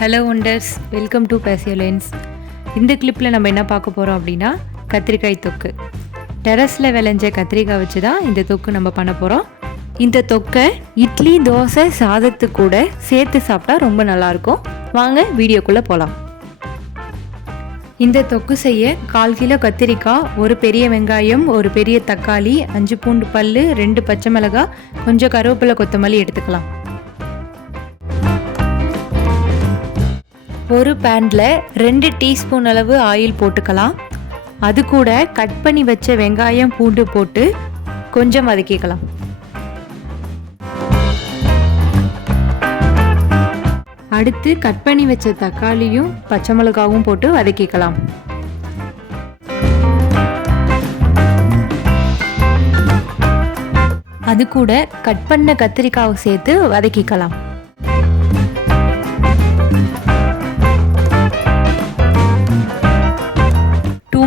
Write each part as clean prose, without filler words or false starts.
Hello wonders, welcome to பேசியலன்ஸ். இந்த கிளிப்பில் நம்ம என்ன பார்க்க போகிறோம் அப்படின்னா கத்திரிக்காய் தொக்கு. டெரஸில் விளைஞ்ச கத்திரிக்காய் வச்சு தான் இந்த தொக்கு நம்ம பண்ண போகிறோம். இந்த தொக்கை இட்லி, தோசை, சாதத்து கூட சேர்த்து சாப்பிட்டா ரொம்ப நல்லாயிருக்கும். வாங்க வீடியோக்குள்ளே போகலாம். இந்த தொக்கு செய்ய 1/4 கிலோ கத்திரிக்காய், ஒரு பெரிய வெங்காயம், ஒரு பெரிய தக்காளி, 5 பூண்டு பல், 2 பச்சை மிளகாய், கொஞ்சம் கருவேப்பிலை, கொத்தமல்லி எடுத்துக்கலாம். ஒரு பேனில் 2 டீஸ்பூன் அளவு ஆயில் போட்டுக்கலாம். அது கூட கட் பண்ணி வச்ச வெங்காயம், பூண்டு போட்டு கொஞ்சம் வதக்கிக்கலாம். அடுத்து கட் பண்ணி வச்ச தக்காளியும் பச்சை மிளகாவும் போட்டு வதக்கிக்கலாம். அது கூட கட் பண்ண கத்திரிக்காவை சேர்த்து வதக்கிக்கலாம்.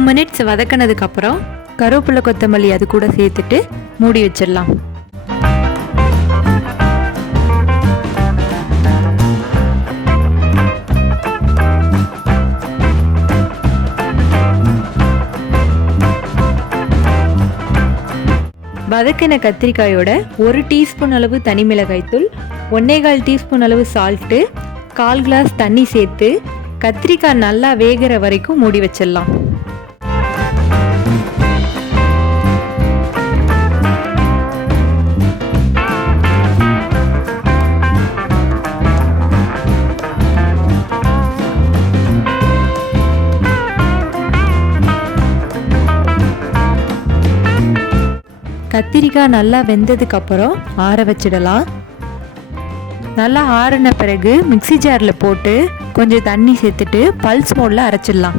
மினிட்ஸ் வதக்கினதுக்கு அப்புறம் கருவேப்பிலை, கொத்தமல்லி அது கூட சேர்த்துட்டு மூடி வச்சிடலாம். வதக்கின கத்திரிக்காயோட 1 டீஸ்பூன் அளவு தனி மிளகாய்த்தூள், 1/4 டீஸ்பூன் அளவு சால்ட்டு, 1/4 கிளாஸ் தண்ணி சேர்த்து கத்திரிக்காய் நல்லா வேகிற வரைக்கும் மூடி வச்சிடலாம். கத்திரிக்காய் நல்லா வெந்ததுக்கு அப்புறம் ஆற வச்சிடலாம். நல்லா ஆறின பிறகு மிக்ஸி ஜாரில் போட்டு கொஞ்சம் தண்ணி சேர்த்துட்டு பல்ஸ் மோடில் அரைச்சிடலாம்.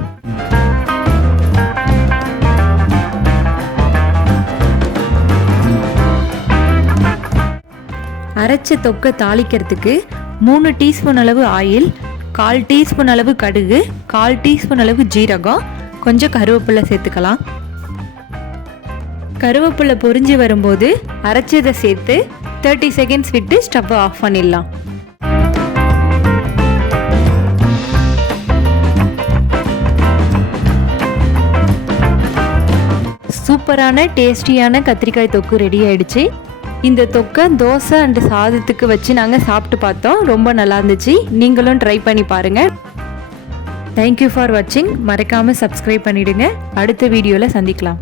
அரைச்ச தொக்கை தாளிக்கிறதுக்கு 3 டீஸ்பூன் அளவு ஆயில், 1/4 டீஸ்பூன் அளவு கடுகு, 1/4 டீஸ்பூன் அளவு ஜீரகம், கொஞ்சம் கருவேப்பிலை சேர்த்துக்கலாம். கருவேப்பிலை பொரிஞ்சு வரும்போது அரைச்சதை சேர்த்து 30 செகண்ட்ஸ் விட்டு ஸ்டவ்வை ஆஃப் பண்ணிடலாம். சூப்பரான டேஸ்டியான கத்திரிக்காய் தொக்கு ரெடி ஆயிடுச்சு. இந்த தொக்கை தோசை அண்ட் சாதத்துக்கு வச்சு நாங்கள் சாப்பிட்டு பார்த்தோம். ரொம்ப நல்லா இருந்துச்சு. நீங்களும் ட்ரை பண்ணி பாருங்கள். தேங்க்யூ ஃபார் வாட்சிங். மறக்காமல் சப்ஸ்கிரைப் பண்ணிவிடுங்க. அடுத்த வீடியோவில் சந்திக்கலாம்.